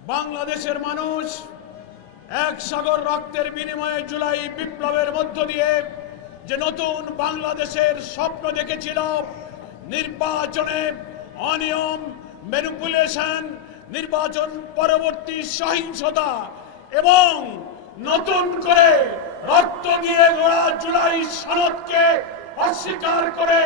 বাংলাদেশের মানুষ এক সাগর রক্তের বিনিময়ে জুলাই বিপ্লবের মধ্য দিয়ে যে নতুন বাংলাদেশের স্বপ্ন দেখেছিল, নির্বাচনে অনিয়ম, ম্যানিপুলেশন, নির্বাচন পরবর্তী সহিংসতা এবং নতুন করে রক্ত দিয়ে গড়া জুলাই সনদকে অস্বীকার করে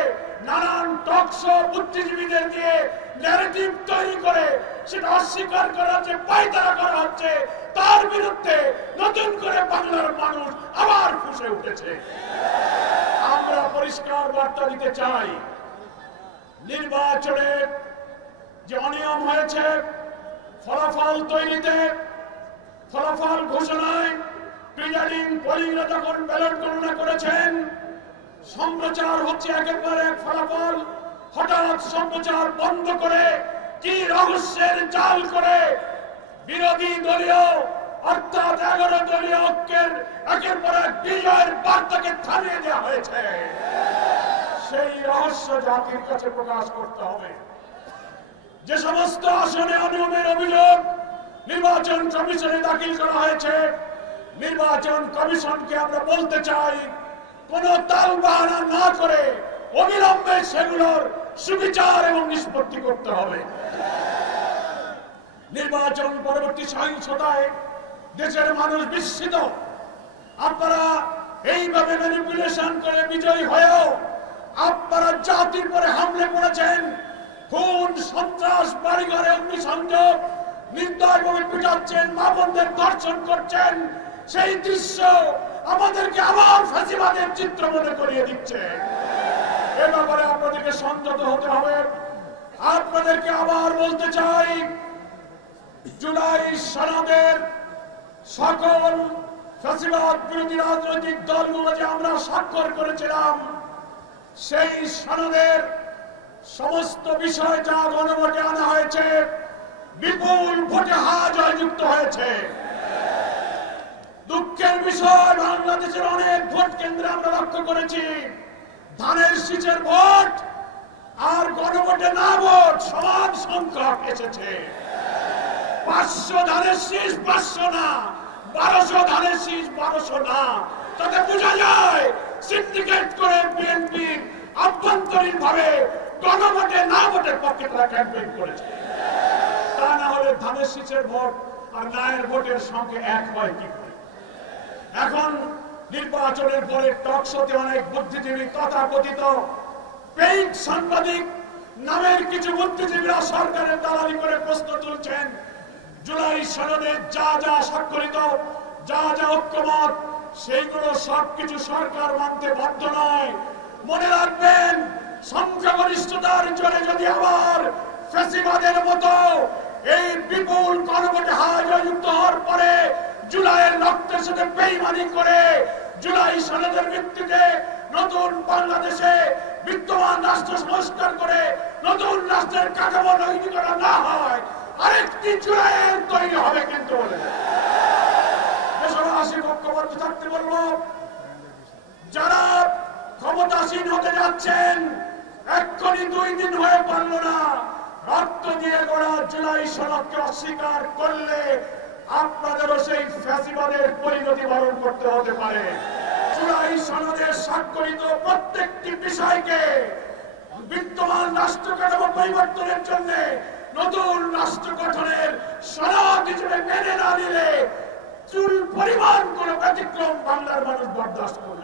নানান টকশো বুদ্ধিজীবীদের দিয়ে ন্যারেটিভ তৈরি করে সেটা অস্বীকার করার যে পায়তারা করা হচ্ছে, তার বিরুদ্ধে নতুন করে বাংলার মানুষ আবার ফুঁসে উঠেছে। আমরা পরিষ্কার বার্তা দিতে চাই, নির্বাচনে যে অনিয়ম হয়েছে, ফলাফল তৈরিতে, ফলাফল ঘোষণায়, প্রিজাইডিং পোলিংরা যখন ব্যালট গণনা করেছেন, সম্প্রচার হচ্ছে একের পর এক ফলাফল, হঠাৎ সম্প্রচার বন্ধ করে কি রহস্যের জাল করে বিরোধী দলীয় অর্থাৎ 11 দলীয় ঐক্যের একের পর এক বিজয়ের বার্তাকে থামিয়ে দেওয়া হয়েছে। সেই রহস্য জাতির কাছে প্রকাশ করতে হবে। যে সমস্ত আসনে অনিয়মের অভিযোগ নির্বাচন কমিশনে দাখিল করা হয়েছে, নির্বাচন কমিশনকে আমরা বলতে চাই, কোন তালবাহানা না করে অবিলম্বে সেগুলোর সুবিচার এবং নিষ্পত্তি করতে হবে। নির্বাচন পরবর্তী সহিংসতায় দেশের মানুষ বিস্মিত। আপনারা এইভাবে ম্যানিপুলেশন করে বিজয়ী হয়েও আপনারা জাতির পরে হামলে পড়েছেন, খুন, সন্ত্রাস, বাড়িঘরে অগ্নিসংযোগ, নির্দয়ভাবে পিটাচ্ছেন, মা বোনদের ধর্ষণ করছেন। সেই দৃশ্য আমাদেরকে আবার ফাঁসিবাদের চিত্র মনে করিয়ে দিচ্ছে। এ ব্যাপারে আপনাদেরকে সংযত হতে হবে। আপনাদেরকে আবার বলতে চাই, জুলাই সনদের সকল ফাঁসিবাদ বিরোধী রাজনৈতিক দলগুলো যে আমরা স্বাক্ষর করেছিলাম, সেই সনদের সমস্ত বিষয় যা গণভোটে আনা হয়েছে, বিপুল ভোটে হার জয়যুক্ত হয়েছে। দুঃখের বিষয়, বাংলাদেশের অনেক ভোট কেন্দ্রে আমরা লক্ষ্য করেছি ধানের শীষের ভোট আর গণভোটে না ভোট সমান সংখ্যক এসেছে। 500 ধানের শীষ 500 না, 1200 ধানের শীষ 1200 না। তাতে বোঝা যায় সিন্ডিকেট করে বিএনপি আভ্যন্তরীণ ভাবে গণভোটে না ভোটের পক্ষে তারা ক্যাম্পেইন করেছে। তা না হলে ধানের শীষের ভোট আর নায়ের ভোটের সঙ্গে এক হয় কি করে? এখন নির্বাচনের পরে টকশোতে অনেক বুদ্ধিজীবী, তথাকথিত পেইড সাংবাদিক নামের কিছু বুদ্ধিজীবীরা সরকারের দালালি করে প্রশ্ন তুলছেন, জুলাই সনদে যা যা স্বাক্ষরিত, যা যা ঐক্যমত, সেইগুলো সবকিছু সরকার মানতে বাধ্য নয়। মনে রাখবেন, সংখ্যাগরিষ্ঠতার জোরে যদি আবার ফ্যাসিবাদের মতো এই বিপুল গণভোটে হার জয়যুক্ত হওয়ার পরে জুলাইয়ের রক্তের সাথে বেইমানি করে জুলাই সনদের ভিত্তিতে নতুন বাংলাদেশে বিদ্যমান রাষ্ট্র সংস্কার করে নতুন রাষ্ট্রের কাঠামো তৈরি করা না হয়, আরেকটি জুলাইয়ের তৈরি হবে। কিন্তু দেশবাসী ঐক্যবদ্ধ থাকতে বলবো, যারা ক্ষমতাসীন হতে যাচ্ছেন, এক্ষুনি 2 দিন হয়ে পারল না, রক্ত দিয়ে গড়া জুলাই সনদকে অস্বীকার করলে আপনাদেরও সেই ফ্যাসিবাদের পরিণতি বরণ করতে হতে পারে। জুলাই সনদে স্বাক্ষরিত প্রত্যেকটি বিষয়কে বিদ্যমান রাষ্ট্র কাঠামো পরিবর্তনের জন্য নতুন রাষ্ট্র গঠনের সনদ হিসেবে মেনে না নিলে চুল পরিমাণ কোন ব্যতিক্রম বাংলার মানুষ বরদাস্ত করবে।